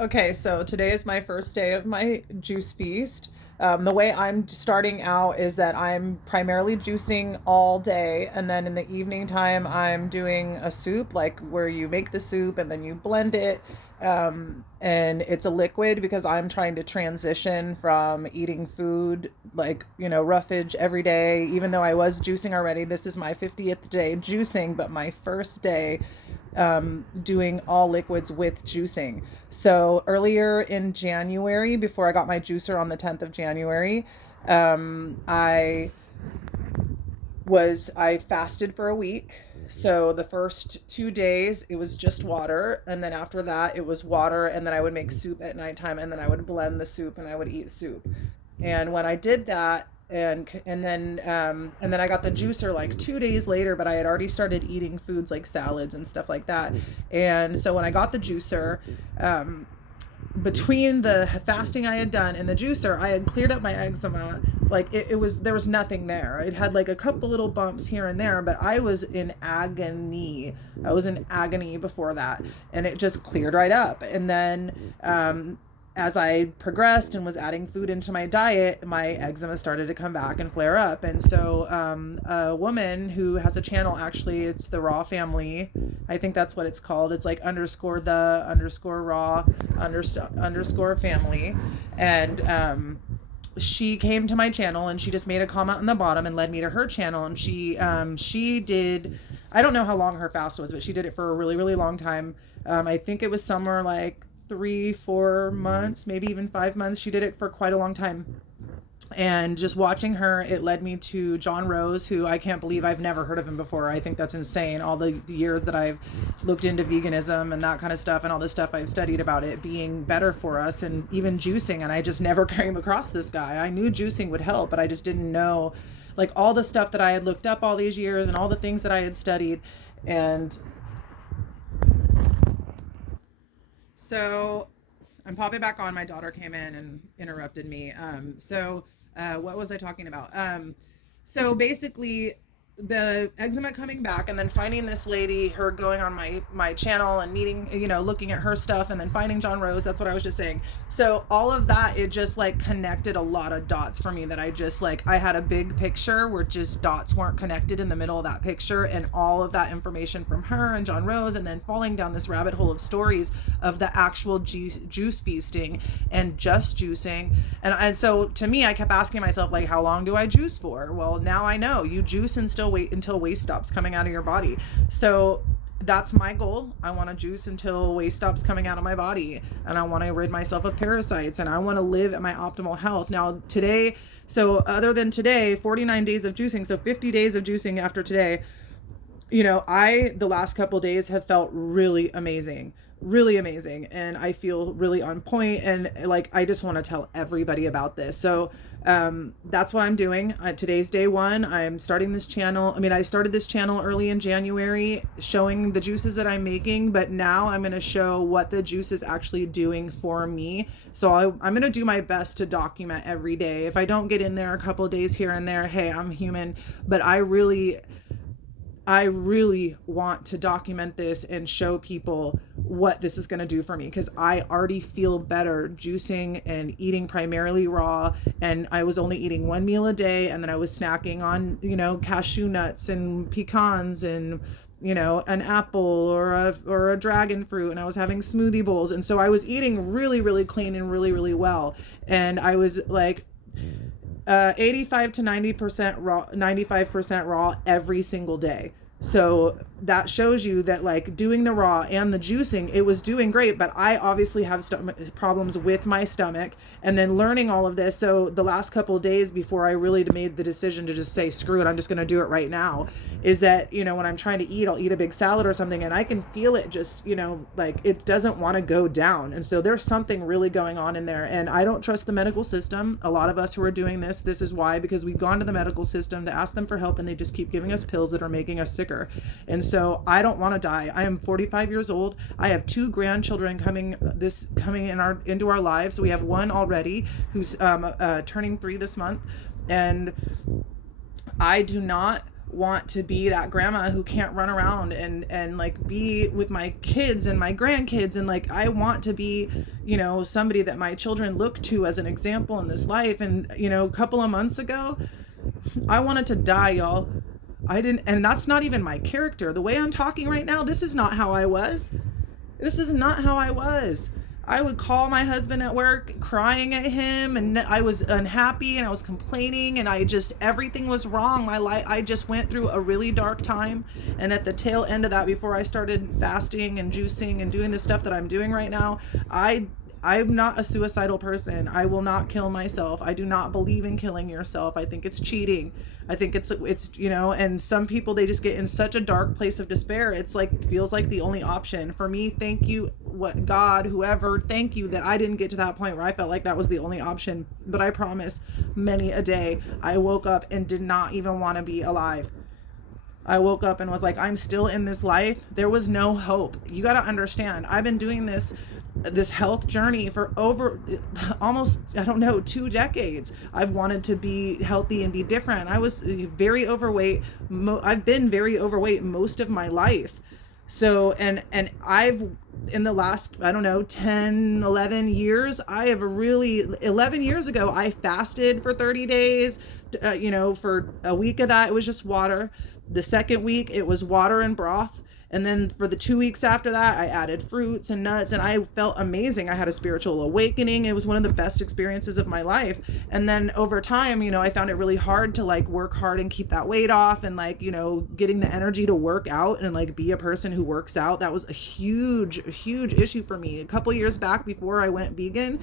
Okay, so today is my first day of my juice feast. The way I'm starting out is that I'm primarily juicing all day, and then in the evening time, I'm doing a soup, like where you make the soup and then you blend it. And it's a liquid because I'm trying to transition from eating food like, roughage every day. Even though I was juicing already, this is my 50th day juicing, but my first day doing all liquids with juicing. So earlier in January, before I got my juicer on the 10th of January, I I fasted for a week. So the first 2 days it was just water, and then after that it was water, and then I would make soup at nighttime, and then I would blend the soup and I would eat soup. And when I did that, and then I got the juicer like 2 days later, but I had already started eating foods like salads and stuff like that. And so when I got the juicer, um, between the fasting I had done and the juicer, I had cleared up my eczema. Like it was, there was nothing there. It had like a couple little bumps here and there, but I was in agony. I was in agony before that, and it just cleared right up. And then as I progressed and was adding food into my diet, my eczema started to come back and flare up. And so a woman who has a channel, actually, it's the Raw family. I think that's what it's called. It's like underscore the underscore raw underscore family. And she came to my channel and she just made a comment on the bottom and led me to her channel. And she did, I don't know how long her fast was, but she did it for a really, really long time. I think it was somewhere like 3, 4 months, maybe even 5 months. She did it for quite a long time. And just watching her, it led me to John Rose, who I can't believe I've never heard of him before. I think that's insane. All the years that I've looked into veganism and that kind of stuff, and all the stuff I've studied about it being better for us, and even juicing, and I just never came across this guy. I knew juicing would help, but I just didn't know like all the stuff that I had looked up all these years and all the things that I had studied. And so I'm popping back on. My daughter came in and interrupted me. What was I talking about? So basically, the eczema coming back, and then finding this lady, her going on my channel and meeting, looking at her stuff, and then finding John Rose. That's what I was just saying. So all of that, it just like connected a lot of dots for me, that I just like, I had a big picture where just dots weren't connected in the middle of that picture, and all of that information from her and John Rose, and then falling down this rabbit hole of stories of the actual juice feasting and just juicing. And so to me, I kept asking myself, like, how long do I juice for? Well, now I know you juice and still wait until waste stops coming out of your body. So that's my goal. I want to juice until waste stops coming out of my body, and I want to rid myself of parasites, and I want to live at my optimal health. Now today, so other than today, 49 days of juicing, so 50 days of juicing after today, the last couple of days have felt really amazing, and I feel really on point, and like I just want to tell everybody about this. So that's what I'm doing. Today's day one. I'm starting this channel. I started this channel early in January showing the juices that I'm making, but now I'm going to show what the juice is actually doing for me. So I'm going to do my best to document every day. If I don't get in there a couple of days here and there, hey, I'm human, but I really want to document this and show people what this is going to do for me, because I already feel better juicing and eating primarily raw. And I was only eating one meal a day, and then I was snacking on, cashew nuts and pecans and, an apple or a dragon fruit, and I was having smoothie bowls. And so I was eating really, really clean and really, really well. And I was like 85 to 90% raw, 95% raw every single day. So that shows you that like doing the raw and the juicing, it was doing great, but I obviously have problems with my stomach, and then learning all of this. So the last couple of days before I really made the decision to just say, screw it, I'm just going to do it right now, is that, when I'm trying to eat, I'll eat a big salad or something, and I can feel it just, like it doesn't want to go down. And so there's something really going on in there, and I don't trust the medical system. A lot of us who are doing this is why, because we've gone to the medical system to ask them for help, and they just keep giving us pills that are making us sicker. And so I don't want to die. I am 45 years old. I have 2 grandchildren coming into our lives. We have one already who's turning 3 this month, and I do not want to be that grandma who can't run around and like be with my kids and my grandkids, and like I want to be, you know, somebody that my children look to as an example in this life. And you know, a couple of months ago I wanted to die, y'all. I didn't, and that's not even my character. The way I'm talking right now, this is not how I was. This is not how I was. I would call my husband at work crying at him, and I was unhappy and I was complaining, and I just, everything was wrong. My life, I just went through a really dark time. And at the tail end of that, before I started fasting and juicing and doing the stuff that I'm doing right now, I'm not a suicidal person. I will not kill myself. I do not believe in killing yourself. I think it's cheating. I think it's, you know, and some people, they just get in such a dark place of despair. It's like, feels like the only option. For me, thank you, what, God, whoever, thank you that I didn't get to that point where I felt like that was the only option. But I promise, many a day I woke up and did not even want to be alive. I woke up and was like, I'm still in this life. There was no hope. You got to understand, I've been doing this health journey for over almost, I don't know, 2 decades. I've wanted to be healthy and be different. I was very overweight. I've been very overweight most of my life. So, and I've, in the last, I don't know, 10, 11 years, I have really, 11 years ago, I fasted for 30 days. You know, for a week of that, it was just water. The second week, it was water and broth. And then for the 2 weeks after that, I added fruits and nuts, and I felt amazing. I had a spiritual awakening. It was one of the best experiences of my life. And then over time, you know, I found it really hard to like work hard and keep that weight off, and like, you know, getting the energy to work out and like be a person who works out. That was a huge issue for me. A couple years back, before I went vegan,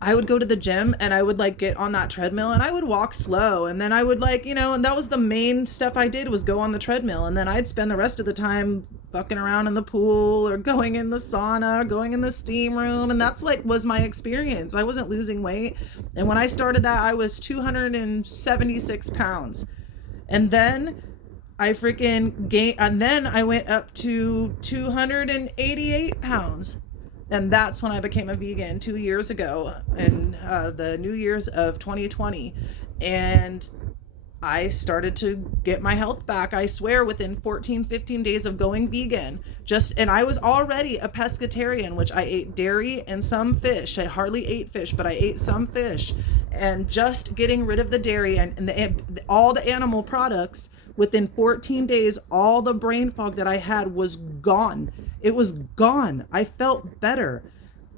I would go to the gym and I would like get on that treadmill and I would walk slow, and then I would like, you know, and that was the main stuff I did, was go on the treadmill, and then I'd spend the rest of the time fucking around in the pool or going in the sauna or going in the steam room. And that's like was my experience. I wasn't losing weight. And when I started that, I was 276 pounds. And then I freaking gained, and then I went up to 288 pounds. And that's when I became a vegan 2 years ago, in the New Year's of 2020. And I started to get my health back, I swear, within 14, 15 days of going vegan. And I was already a pescatarian, which I ate dairy and some fish. I hardly ate fish, but I ate some fish. And just getting rid of the dairy and all the animal products, within 14 days, all the brain fog that I had was gone. It was gone. I felt better.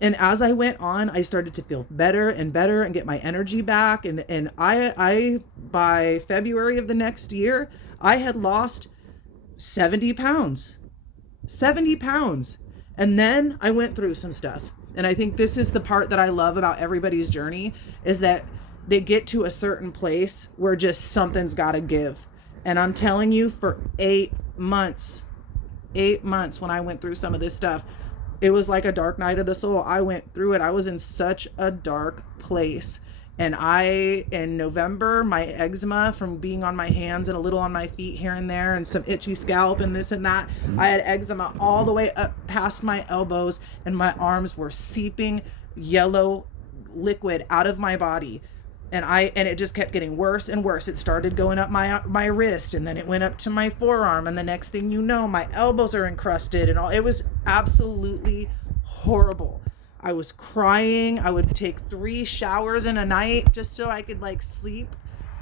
And as I went on, I started to feel better and better and get my energy back. And I by February of the next year, I had lost 70 pounds. 70 pounds. And then I went through some stuff. And I think this is the part that I love about everybody's journey, is that they get to a certain place where just something's got to give. And I'm telling you, for 8 months, when I went through some of this stuff, it was like a dark night of the soul. I went through it. I was in such a dark place. And in November, my eczema from being on my hands and a little on my feet here and there, and some itchy scalp and this and that, I had eczema all the way up past my elbows, and my arms were seeping yellow liquid out of my body. And it just kept getting worse and worse. It started going up my wrist, and then it went up to my forearm, and the next thing you know, my elbows are encrusted and all. It was absolutely horrible. I was crying. I would take 3 showers in a night just so I could like sleep,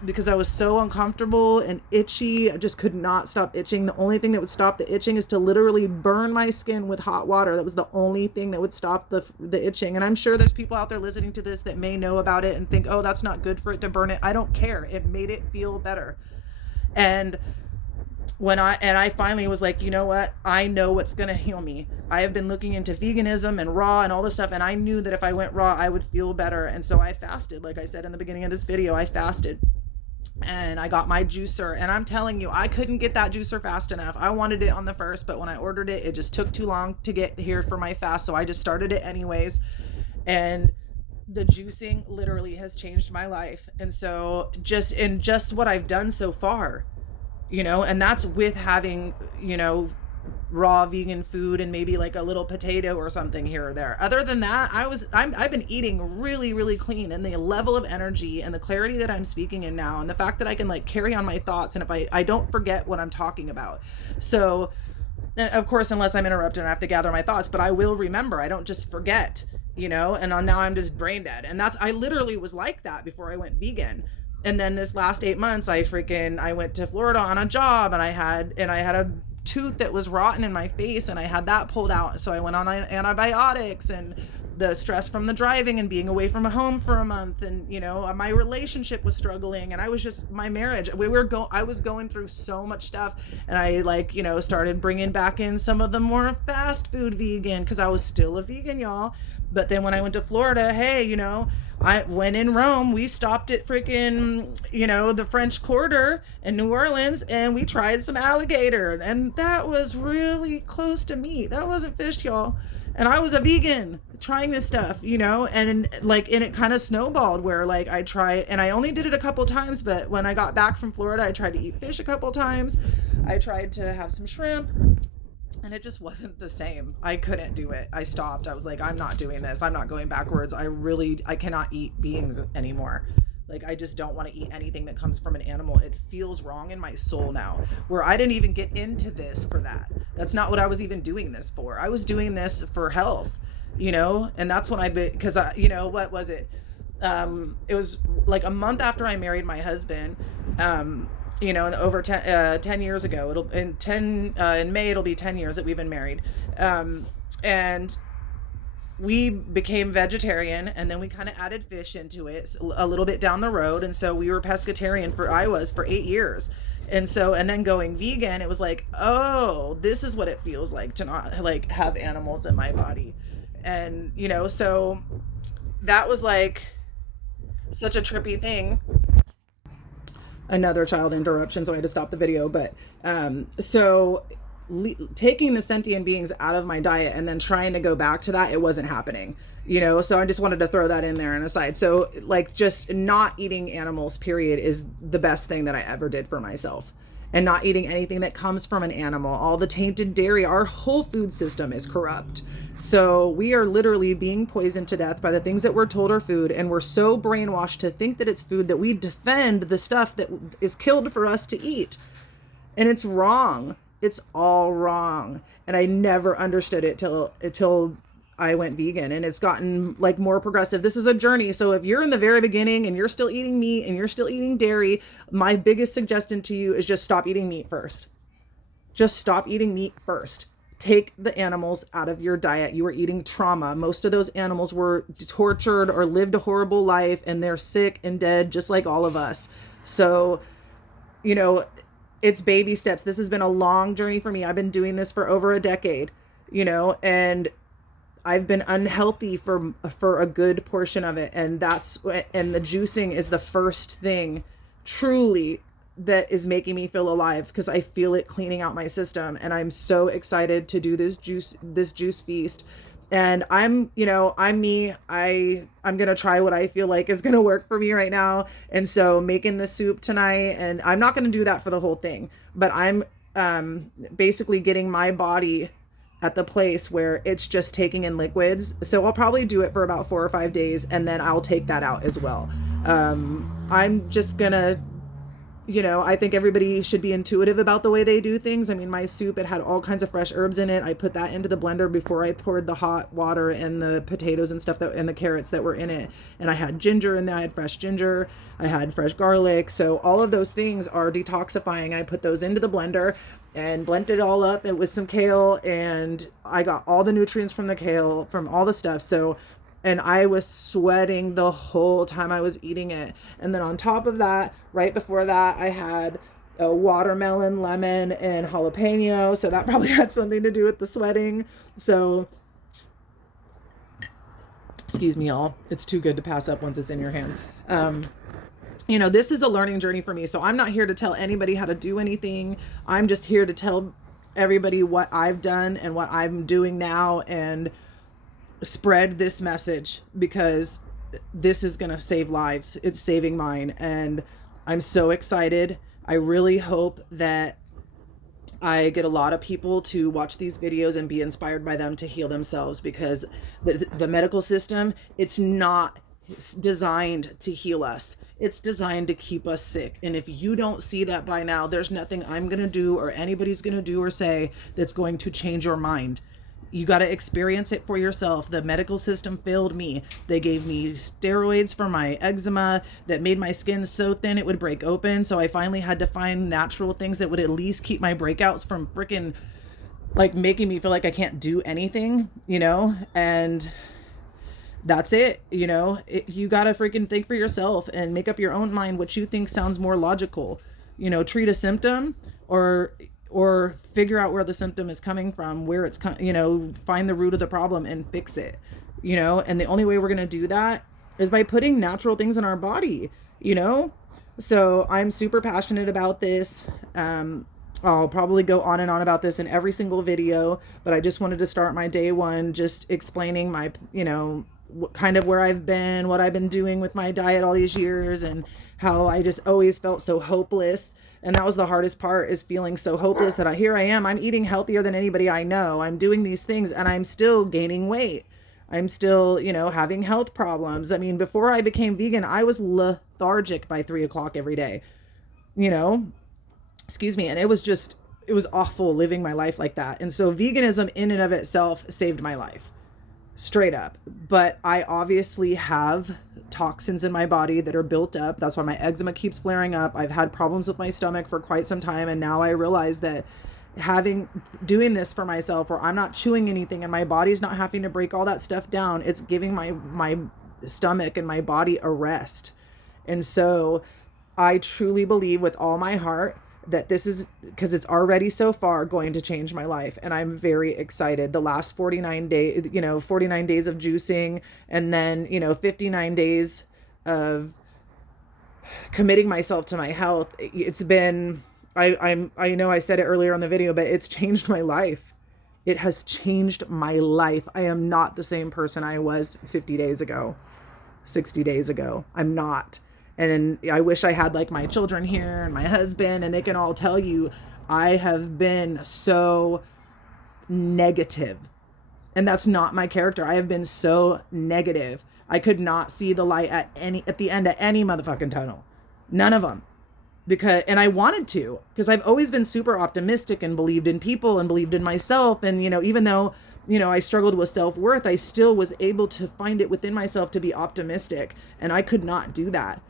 because I was so uncomfortable and itchy. I just could not stop itching. The only thing that would stop the itching is to literally burn my skin with hot water. That was the only thing that would stop the itching. And I'm sure there's people out there listening to this that may know about it and think, oh, that's not good for it to burn it. I don't care. It made it feel better. And I finally was like, you know what? I know what's going to heal me. I have been looking into veganism and raw and all this stuff, and I knew that if I went raw, I would feel better. And so I fasted. Like I said in the beginning of this video, I fasted. And I got my juicer, and I'm telling you, I couldn't get that juicer fast enough. I wanted it on the first, but when I ordered it, it just took too long to get here for my fast. So I just started it anyways. And the juicing literally has changed my life. And so just what I've done so far, you know, and that's with having, you know, raw vegan food and maybe like a little potato or something here or there. Other than that, I've been eating really, really clean, and the level of energy and the clarity that I'm speaking in now, and the fact that I can like carry on my thoughts, and if I don't forget what I'm talking about. So of course, unless I'm interrupted and I have to gather my thoughts, but I will remember. I don't just forget, you know, and now I'm just brain dead. And I literally was like that before I went vegan. And then this last 8 months, I went to Florida on a job, and I had a tooth that was rotten in my face, and I had that pulled out. So I went on antibiotics, and the stress from the driving and being away from home for a month, and you know, my relationship was struggling, and I was just, my marriage, I was going through so much stuff, and I like, you know, started bringing back in some of the more fast food vegan, because I was still a vegan, y'all. But then when I went to Florida, hey, you know, when in Rome, we stopped at freaking, you know, the French Quarter in New Orleans, and we tried some alligator, and that was really close to meat. That wasn't fish, y'all. And I was a vegan trying this stuff, you know, and it kind of snowballed where like I only did it a couple times, but when I got back from Florida, I tried to eat fish a couple times. I tried to have some shrimp, and it just wasn't the same. I couldn't do it. I stopped. I was like, I'm not doing this. I'm not going backwards. I cannot eat beings anymore. Like, I just don't want to eat anything that comes from an animal. It feels wrong in my soul now, where I didn't even get into this for that. That's not what I was even doing this for. I was doing this for health, you know? And that's when because you know, what was it? It was like a month after I married my husband, you know, over 10 years ago. In May, it'll be 10 years that we've been married. And we became vegetarian, and then we kind of added fish into it a little bit down the road. And so we were pescatarian for 8 years. And then going vegan, it was like, oh, this is what it feels like to not like have animals in my body. And, you know, so that was like such a trippy thing. Another child interruption, so I had to stop the video. But taking the sentient beings out of my diet and then trying to go back to that, it wasn't happening, you know. So I just wanted to throw that in there and aside. So like, just not eating animals, period, is the best thing that I ever did for myself. And not eating anything that comes from an animal, all the tainted dairy. Our whole food system is corrupt. So we are literally being poisoned to death by the things that we're told are food, and we're so brainwashed to think that it's food that we defend the stuff that is killed for us to eat. And it's wrong. It's all wrong. And I never understood it till I went vegan, and it's gotten like more progressive. This is a journey. So if you're in the very beginning and you're still eating meat and you're still eating dairy, my biggest suggestion to you is just stop eating meat first. Just stop eating meat first. Take the animals out of your diet. You are eating trauma. Most of those animals were tortured or lived a horrible life, and they're sick and dead just like all of us. So, you know, it's baby steps. This has been a long journey for me. I've been doing this for over a decade, you know, and I've been unhealthy for a good portion of it. And the juicing is the first thing truly that is making me feel alive, because I feel it cleaning out my system. And I'm so excited to do this juice feast. And I'm me. I'm going to try what I feel like is going to work for me right now. And so making the soup tonight, and I'm not going to do that for the whole thing, but I'm basically getting my body at the place where it's just taking in liquids. So I'll probably do it for about 4 or 5 days, and then I'll take that out as well. I'm just going to, you know, I think everybody should be intuitive about the way they do things. I mean, my soup, it had all kinds of fresh herbs in it. I put that into the blender before I poured the hot water and the potatoes and stuff and the carrots that were in it. And I had ginger in there. I had fresh ginger. I had fresh garlic. So all of those things are detoxifying. I put those into the blender and blended it all up with some kale, and I got all the nutrients from the kale, from all the stuff. So, and I was sweating the whole time I was eating it. And then on top of that, right before that, I had a watermelon, lemon, and jalapeno. So that probably had something to do with the sweating. So, excuse me, y'all. It's too good to pass up once it's in your hand. You know, this is a learning journey for me. So I'm not here to tell anybody how to do anything. I'm just here to tell everybody what I've done and what I'm doing now, and spread this message, because this is going to save lives. It's saving mine. And I'm so excited. I really hope that I get a lot of people to watch these videos and be inspired by them to heal themselves, because the medical system, it's not designed to heal us. It's designed to keep us sick. And if you don't see that by now, there's nothing I'm going to do or anybody's going to do or say that's going to change your mind. You got to experience it for yourself. The medical system failed me. They gave me steroids for my eczema that made my skin so thin it would break open. So I finally had to find natural things that would at least keep my breakouts from freaking like making me feel like I can't do anything, you know? And that's it, you know? You got to freaking think for yourself and make up your own mind what you think sounds more logical. You know, treat a symptom or figure out where the symptom is coming from, where it's, you know, find the root of the problem and fix it, you know? And the only way we're going to do that is by putting natural things in our body, you know? So I'm super passionate about this. I'll probably go on and on about this in every single video, but I just wanted to start my day one just explaining my, you know, kind of where I've been, what I've been doing with my diet all these years, and how I just always felt so hopeless. And that was the hardest part, is feeling so hopeless that here I am, I'm eating healthier than anybody I know. I'm doing these things and I'm still gaining weight. I'm still, you know, having health problems. I mean, before I became vegan, I was lethargic by 3 o'clock every day, you know, excuse me. And it was awful living my life like that. And so veganism in and of itself saved my life. Straight up. But I obviously have toxins in my body that are built up. That's why my eczema keeps flaring up. I've had problems with my stomach for quite some time, and now I realize that doing this for myself, where I'm not chewing anything and my body's not having to break all that stuff down, it's giving my stomach and my body a rest. And so I truly believe with all my heart that this is, because it's already so far going to change my life, and I'm very excited. The last 49 days, you know, 49 days of juicing, and then, you know, 59 days of committing myself to my health. It's been, I know I said it earlier on the video, but it's changed my life. It has changed my life. I am not the same person I was 50 days ago, 60 days ago. I'm not. And I wish I had like my children here and my husband, and they can all tell you I have been so negative. And that's not my character. I have been so negative. I could not see the light at the end of any motherfucking tunnel. None of them. And I wanted to, because I've always been super optimistic and believed in people and believed in myself. And, you know, even though, you know, I struggled with self-worth, I still was able to find it within myself to be optimistic. And I could not do that.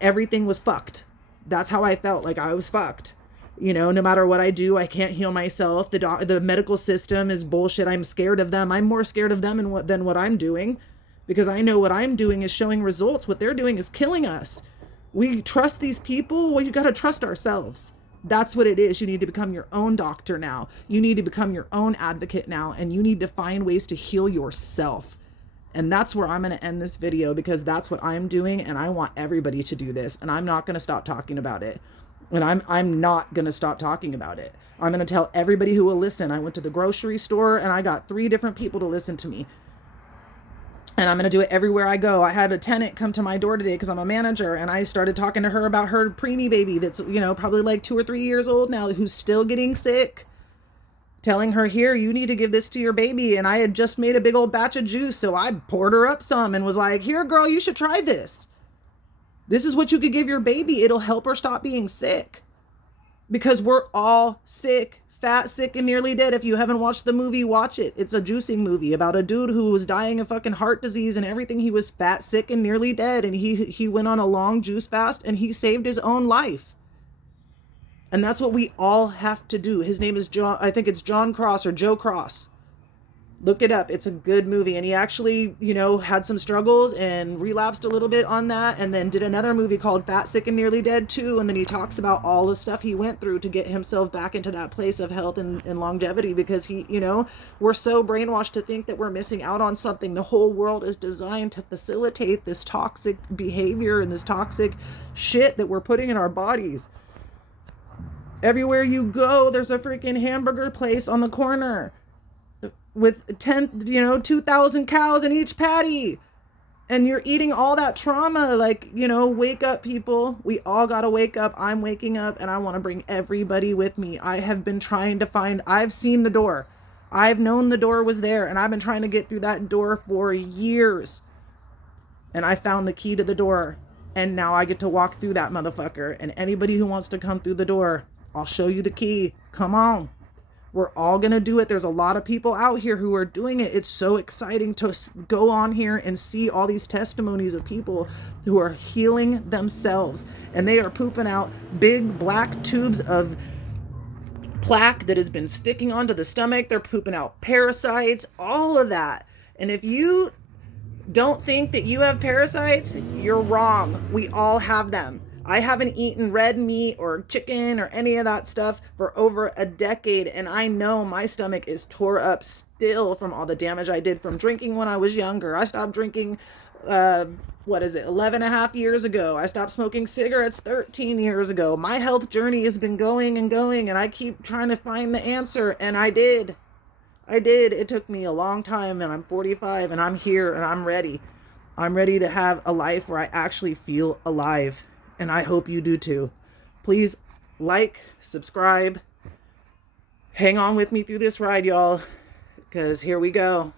Everything was fucked. That's how I felt, like I was fucked. You know, no matter what I do, I can't heal myself. The medical system is bullshit. I'm scared of them. I'm more scared of them than what I'm doing, because I know what I'm doing is showing results. What they're doing is killing us. We trust these people. Well, you got to trust ourselves. That's what it is. You need to become your own doctor now. You need to become your own advocate now, and you need to find ways to heal yourself. And that's where I'm going to end this video, because that's what I'm doing, and I want everybody to do this, and I'm not going to stop talking about it. And I'm not going to stop talking about it. I'm going to tell everybody who will listen. I went to the grocery store and I got 3 different people to listen to me. And I'm going to do it everywhere I go. I had a tenant come to my door today because I'm a manager, and I started talking to her about her preemie baby that's, you know, probably like 2 or 3 years old now, who's still getting sick. Telling her, here, you need to give this to your baby. And I had just made a big old batch of juice, so I poured her up some and was like, here, girl, you should try this. This is what you could give your baby. It'll help her stop being sick. Because we're all sick, fat, sick, and nearly dead. If you haven't watched the movie, watch it. It's a juicing movie about a dude who was dying of fucking heart disease and everything. He was fat, sick, and nearly dead. And he went on a long juice fast, and he saved his own life. And that's what we all have to do. His name is John, I think it's John Cross or Joe Cross. Look it up. It's a good movie. And he actually, you know, had some struggles and relapsed a little bit on that, and then did another movie called Fat, Sick, and Nearly Dead 2. And then he talks about all the stuff he went through to get himself back into that place of health and longevity, because he, you know, we're so brainwashed to think that we're missing out on something. The whole world is designed to facilitate this toxic behavior and this toxic shit that we're putting in our bodies. Everywhere you go, there's a freaking hamburger place on the corner with 2,000 cows in each patty. And you're eating all that trauma. Like, you know, wake up, people. We all got to wake up. I'm waking up, and I want to bring everybody with me. I have been trying to find, I've seen the door. I've known the door was there, and I've been trying to get through that door for years. And I found the key to the door, and now I get to walk through that motherfucker. And anybody who wants to come through the door, I'll show you the key. Come on. We're all going to do it. There's a lot of people out here who are doing it. It's so exciting to go on here and see all these testimonies of people who are healing themselves. And they are pooping out big black tubes of plaque that has been sticking onto the stomach. They're pooping out parasites, all of that. And if you don't think that you have parasites, you're wrong. We all have them. I haven't eaten red meat or chicken or any of that stuff for over a decade, and I know my stomach is tore up still from all the damage I did from drinking when I was younger. I stopped drinking, 11 and a half years ago. I stopped smoking cigarettes 13 years ago. My health journey has been going and going, and I keep trying to find the answer, and I did. It took me a long time, and I'm 45, and I'm here, and I'm ready. I'm ready to have a life where I actually feel alive. And I hope you do too. Please like, subscribe, hang on with me through this ride, y'all, because here we go.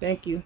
Thank you.